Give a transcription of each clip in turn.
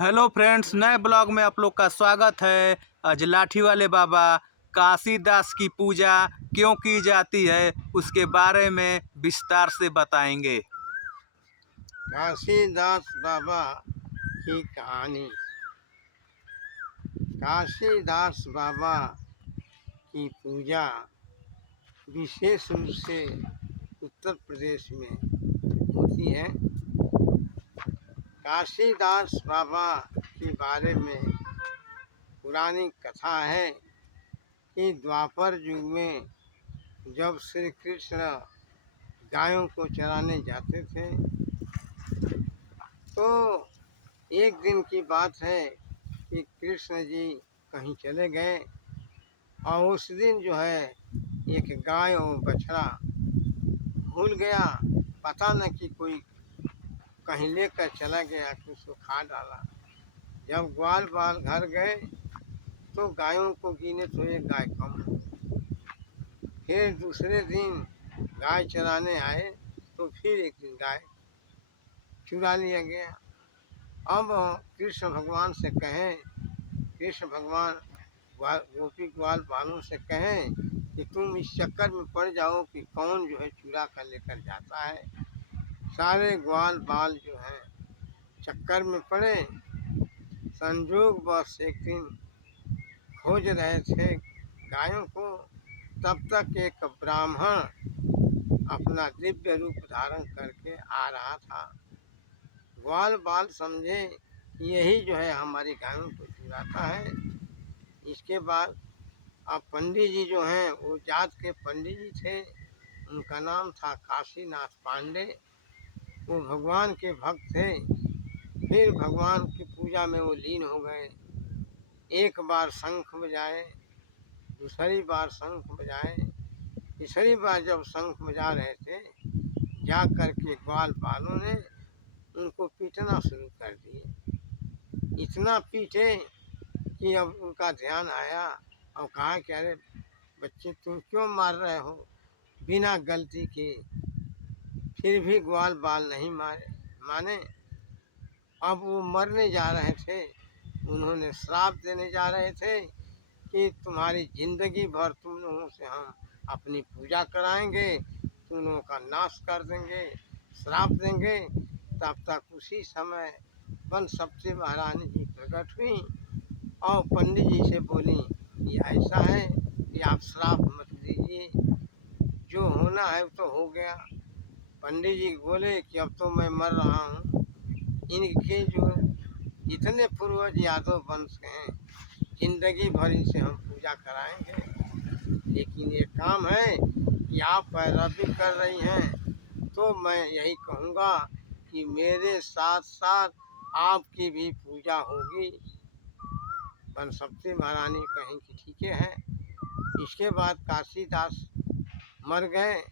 Hello friends, नए blog में आप लोग का स्वागत है। आज लाठी वाले बाबा काशीदास की पूजा क्यों की जाती है उसके बारे में विस्तार से बताएंगे। काशीदास बाबा की कहानी। काशीदास बाबा की पूजा विशेष रूप से उत्तर प्रदेश में होती है। काशीदास बाबा के बारे में पुरानी कथा है कि द्वापर युग में जब श्री कृष्ण गायों को चराने जाते थे तो एक दिन की बात है कि कृष्ण जी कहीं चले गए और उस दिन जो है एक गाय और बछड़ा भूल गया, पता न कि कोई कहीं लेकर चला गया कि उसको खा डाला। जब ग्वाल बाल घर गए तो गायों को गिने तो एक गाय कम हो। फिर दूसरे दिन गाय चराने आए तो फिर एक दिन गाय चुरा लिया गया। अब कृष्ण भगवान से कहें, कृष्ण भगवान गोपी ग्वाल बालों से कहें कि तुम इस चक्कर में पड़ जाओ कि कौन जो है चुरा कर लेकर जाता है। सारे ग्वाल बाल जो हैं चक्कर में पड़े। संजोग बस एक दिन खोज रहे थे गायों को, तब तक एक ब्राह्मण अपना दिव्य रूप धारण करके आ रहा था। ग्वाल बाल समझे कि यही जो है हमारी गायों को चुराता है। इसके बाद अब पंडित जी जो हैं वो जात के पंडित जी थे, उनका नाम था काशीनाथ पांडे। वो भगवान के भक्त थे। फिर भगवान की पूजा में वो लीन हो गए। एक बार शंख बजाए, दूसरी बार शंख बजाए, तीसरी बार जब शंख बजा रहे थे जा कर के ग्वाल बालों ने उनको पीटना शुरू कर दिए। इतना पीटे कि अब उनका ध्यान आया और कहा कि अरे बच्चे तुम क्यों मार रहे हो बिना गलती के। फिर भी ग्वाल बाल नहीं माने। अब वो मरने जा रहे थे। उन्होंने श्राप देने जा रहे थे कि तुम्हारी जिंदगी भर तुम लोगों से हम अपनी पूजा कराएंगे, तुम लोगों का नाश कर देंगे, श्राप देंगे। तब तक उसी समय वन सप्ती महारानी जी प्रकट हुई और पंडित जी से बोली कि ऐसा है कि आप श्राप मत दीजिए, जो होना है तो हो गया। पंडित जी बोले कि अब तो मैं मर रहा हूँ, इनके जो जितने पूर्वज यादव वंश के हैं जिंदगी भर इनसे हम पूजा कराएंगे, लेकिन ये काम है कि आप पैरवी कर रही हैं तो मैं यही कहूँगा कि मेरे साथ साथ आपकी भी पूजा होगी। बनसप्ती महारानी कहीं कि ठीक है। इसके बाद काशीदास मर गए।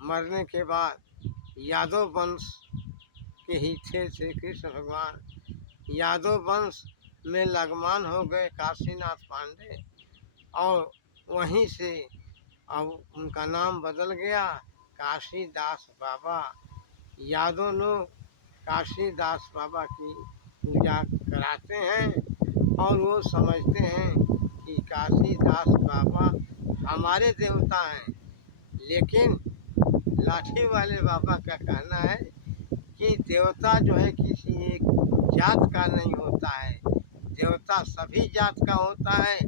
मरने के बाद यादव वंश के ही थे श्री कृष्ण भगवान। यादव वंश में लगमान हो गए काशीनाथ पांडे और वहीं से अब उनका नाम बदल गया काशीदास बाबा। यादव लोग काशीदास बाबा की पूजा कराते हैं और वो समझते हैं कि काशीदास बाबा हमारे देवता हैं। लेकिन लाठी वाले बाबा का कहना है कि देवता जो है किसी एक जात का नहीं होता है, देवता सभी जात का होता है।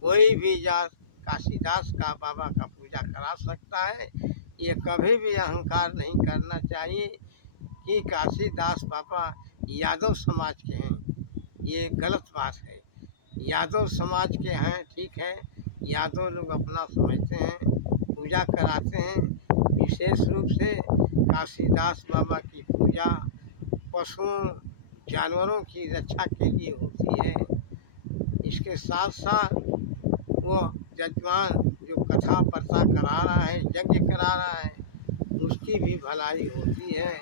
कोई भी जात काशीदास का बाबा का पूजा करा सकता है। ये कभी भी अहंकार नहीं करना चाहिए कि काशीदास बाबा यादव समाज के हैं, ये गलत बात है। यादव समाज के हैं, ठीक है, यादव लोग अपना समझते हैं, पूजा कराते हैं। विशेष रूप से काशीदास बाबा की पूजा पशुओं जानवरों की रक्षा के लिए होती है। इसके साथ साथ वो जजमान जो कथा पर्चा करा रहा है, यज्ञ करा रहा है, उसकी भी भलाई होती है।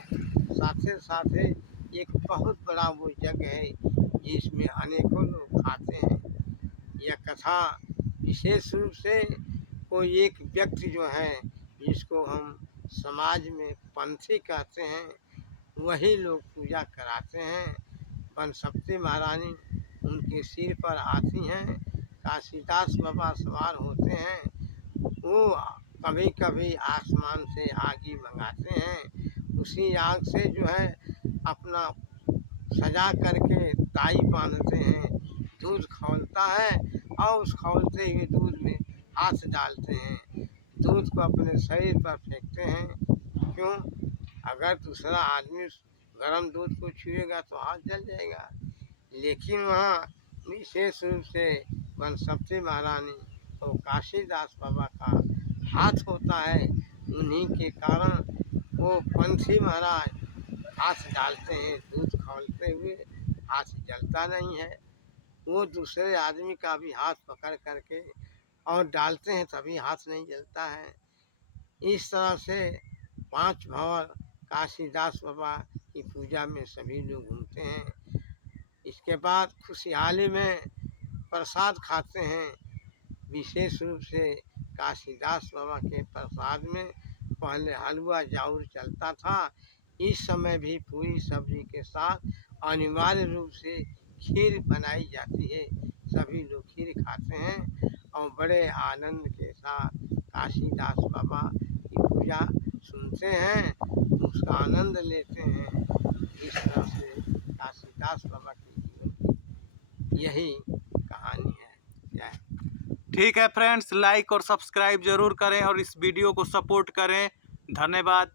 साथ साथ एक बहुत बड़ा वो यज्ञ है जिसमें अनेकों लोग खाते हैं। यह कथा विशेष रूप से कोई एक व्यक्ति जो है जिसको हम समाज में पंथी कहते हैं वही लोग पूजा कराते हैं। बनसप्ती महारानी उनके सिर पर आती हैं। काशीदास बाबा सवार होते हैं। वो कभी कभी आसमान से आग ही मंगाते हैं। उसी आग से जो है अपना सजा करके ताई बांधते हैं। दूध खौलता है और उस खौलते हुए दूध में हाथ डालते हैं। दूध को अपने शरीर पर फेंकते हैं। क्यों? अगर दूसरा आदमी गर्म दूध को छुएगा तो हाथ जल जाएगा। लेकिन वहाँ विशेष रूप से बनसप्ती महारानी और काशीदास बाबा का हाथ होता है। उन्हीं के कारण वो पंथी महाराज हाथ डालते हैं। दूध खौलते हुए हाथ जलता नहीं है। वो दूसरे आदमी का भी हाथ पकड़ करके और डालते हैं तभी हाथ नहीं जलता है। इस तरह से 5 भंवर काशीदास बाबा की पूजा में सभी लोग घूमते हैं। इसके बाद खुशहाली में प्रसाद खाते हैं। विशेष रूप से काशीदास बाबा के प्रसाद में पहले हलवा जाऊर चलता था। इस समय भी पूरी सब्जी के साथ अनिवार्य रूप से खीर बनाई जाती है। सभी लोग खीर खाते हैं और बड़े आनंद के साथ काशीदास बाबा की पूजा सुनते हैं, उसका आनंद लेते हैं। इस तरह से काशीदास बाबा के जीवन की यही कहानी है। जय। ठीक है फ्रेंड्स, लाइक और सब्सक्राइब जरूर करें और इस वीडियो को सपोर्ट करें। धन्यवाद।